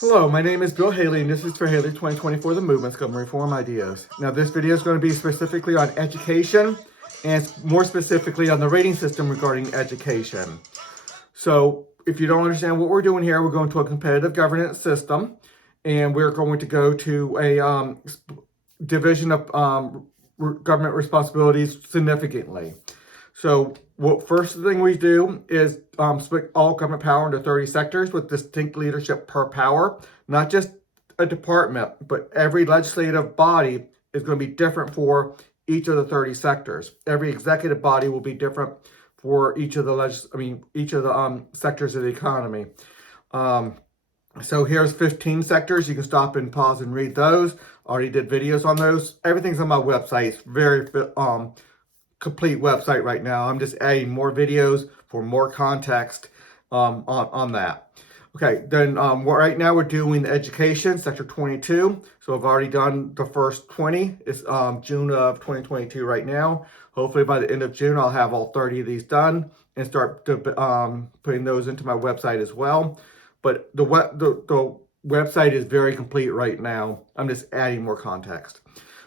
Hello, my name is Bill Haley, and this is for Haley 2024, the Movement's Government Reform Ideas. Now, this video is going to be specifically on education, and more specifically on the rating system regarding education. So, if you don't understand what we're doing here, we're going to a competitive governance system, and we're going to go to a division of government responsibilities significantly. So, what first thing we do is split all government power into 30 sectors with distinct leadership per power, not just a department, but every legislative body is going to be different for each of the 30 sectors. Every executive body will be different for each of the sectors of the economy. So here's 15 sectors. You can stop and pause and read those. Already did videos on those. Everything's on my website. It's very complete website right now. I'm just adding more videos for more context on that. Okay, then right now we're doing education, sector 22. So I've already done the first 20. It's June of 2022 right now. Hopefully by the end of June, I'll have all 30 of these done and start putting those into my website as well. But the website is very complete right now. I'm just adding more context.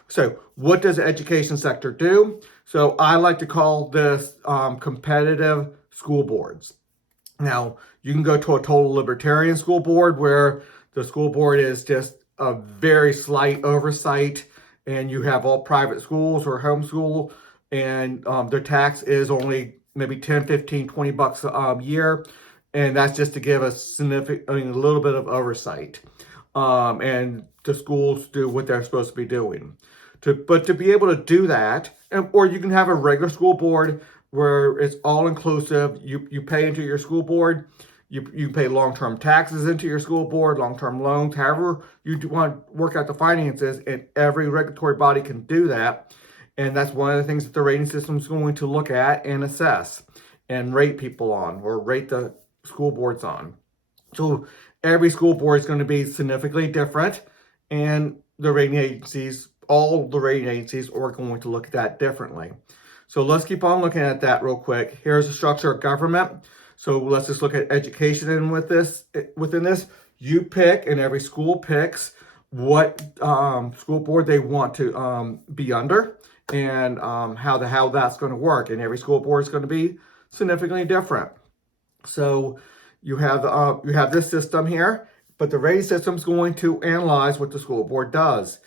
So what does the education sector do? So I like to call this competitive school boards. Now, you can go to a total libertarian school board where the school board is just a very slight oversight, and you have all private schools or homeschool, and their tax is only maybe 10, 15, 20 bucks a year. And that's just to give a little bit of oversight. And the schools do what they're supposed to be doing. But to be able to do that, or you can have a regular school board where it's all inclusive. You pay into your school board. You pay long-term taxes into your school board, long-term loans, however you want to work out the finances, and every regulatory body can do that. And that's one of the things that the rating system is going to look at and assess and rate people on, or rate the school boards on. So every school board is going to be significantly different, and all the rating agencies are going to look at that differently. So let's keep on looking at that real quick. Here's the structure of government. So let's just look at education within this. You pick, and every school picks what school board they want to be under, and how that's going to work. And every school board is going to be significantly different. So you have this system here, but the rating system is going to analyze what the school board does.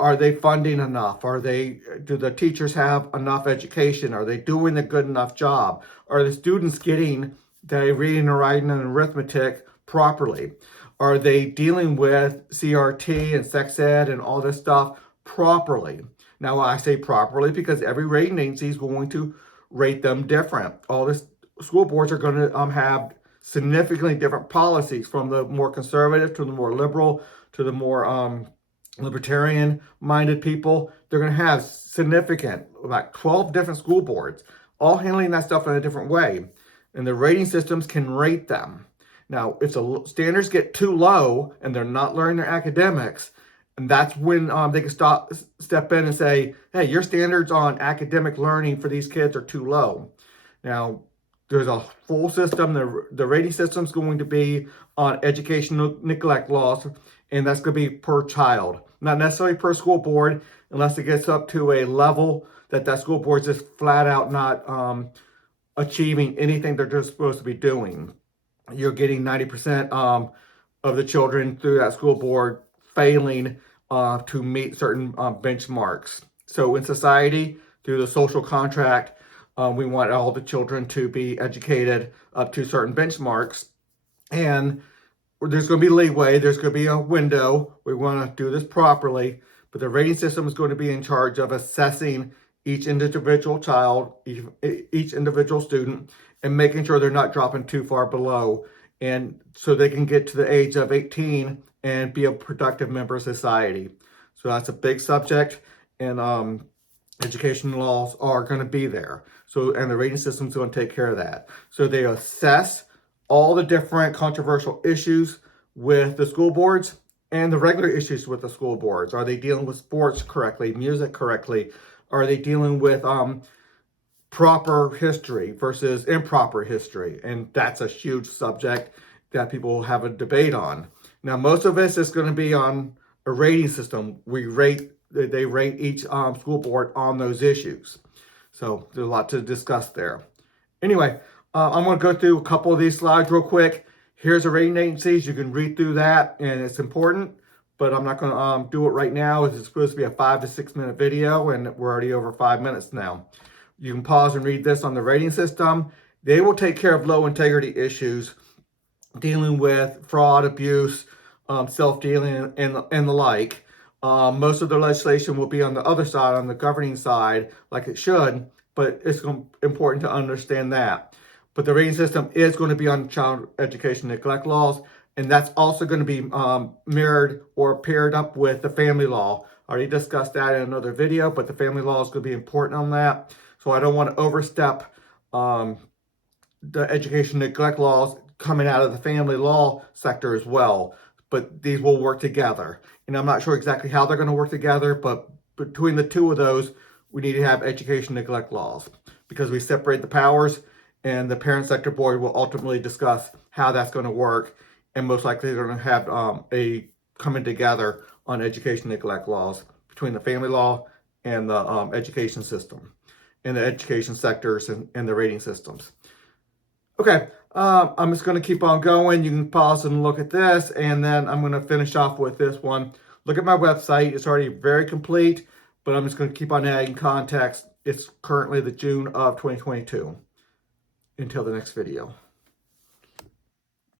Are they funding enough? Do the teachers have enough education? Are they doing a good enough job? Are the students getting the reading and writing and arithmetic properly? Are they dealing with CRT and sex ed and all this stuff properly? Now, I say properly because every rating agency is going to rate them different. All this school boards are going to have significantly different policies, from the more conservative to the more liberal to the more libertarian-minded people. They're going to have significant, like 12 different school boards, all handling that stuff in a different way. And the rating systems can rate them. Now, if the standards get too low and they're not learning their academics, and that's when they can step in and say, hey, your standards on academic learning for these kids are too low. Now, there's a full system. The rating system is going to be on educational neglect loss, and that's going to be per child, not necessarily per school board, unless it gets up to a level that school board is just flat out not achieving anything they're just supposed to be doing. You're getting 90% of the children through that school board failing to meet certain benchmarks. So in society, through the social contract, we want all the children to be educated up to certain benchmarks. And there's going to be leeway. There's going to be a window. We want to do this properly. But the rating system is going to be in charge of assessing each individual child, each individual student, and making sure they're not dropping too far below, and so they can get to the age of 18 and be a productive member of society. So that's a big subject, and education laws are going to be there. So, and the rating system is going to take care of that. So they assess all the different controversial issues with the school boards and the regular issues with the school boards. Are they dealing with sports correctly, music correctly? Are they dealing with proper history versus improper history? And that's a huge subject that people will have a debate on. Now, most of this is going to be on a rating system. They rate each school board on those issues. So there's a lot to discuss there. Anyway, I'm going to go through a couple of these slides real quick. Here's the rating agencies. You can read through that, and it's important, but I'm not going to do it right now. It's supposed to be a 5 to 6 minute video, and we're already over 5 minutes now. You can pause and read this on the rating system. They will take care of low integrity issues, dealing with fraud, abuse, self-dealing, and the like. Most of the legislation will be on the other side, on the governing side, like it should, but it's important to understand that. But the rating system is going to be on child education neglect laws, and that's also going to be mirrored or paired up with the family law. I already discussed that in another video, but the family law is going to be important on that. So I don't want to overstep the education neglect laws coming out of the family law sector as well. But these will work together. And I'm not sure exactly how they're going to work together, but between the two of those, we need to have education neglect laws because we separate the powers, and the parent sector board will ultimately discuss how that's going to work. And most likely they're going to have a coming together on education neglect laws between the family law and the education system and the education sectors and the rating systems. Okay, I'm just going to keep on going. You can pause and look at this, and then I'm going to finish off with this one. Look at my website. It's already very complete, but I'm just going to keep on adding context. It's currently the June of 2022. Until the next video.